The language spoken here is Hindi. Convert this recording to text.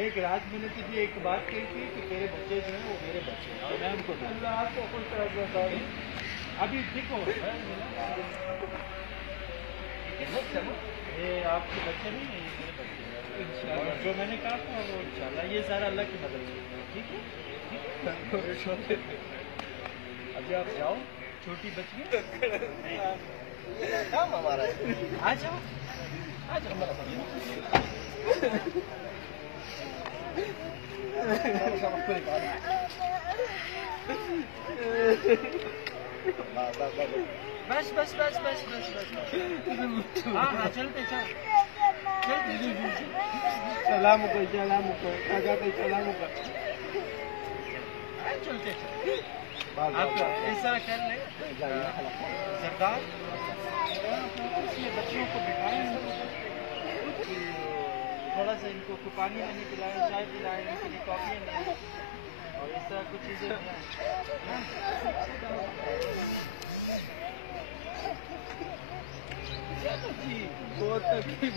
एक रात मैंने तुझे एक बात कही थी कि तेरे बच्चे जो हैं वो मेरे बच्चे हैं और मैं उनको आपको कुछ अभी ठीक हो ये आपके बच्चे नहीं है, ये मेरे बच्चे हैं इंशाल्लाह। जो मैंने कहा था वो इंशाल्लाह ये सारा अल्लाह की मदद से ठीक है, ठीक है। अभी आप जाओ, छोटी बच्ची काम हमारा है। आ जाओ आ जाओ बस बस बस बस बस बस हाँ हाँ चलते चल सलाम को आगा पे सलाम को चलते आप ऐसा कर ले सरदार बच्चों को बिठाएं, थोड़ा सा इनको पानी वानी पिलाएं, चाय पिलाएं, इनके लिए कॉफी लाएं और इस तरह कुछ चीज़ें बनाएं। बहुत तकलीफ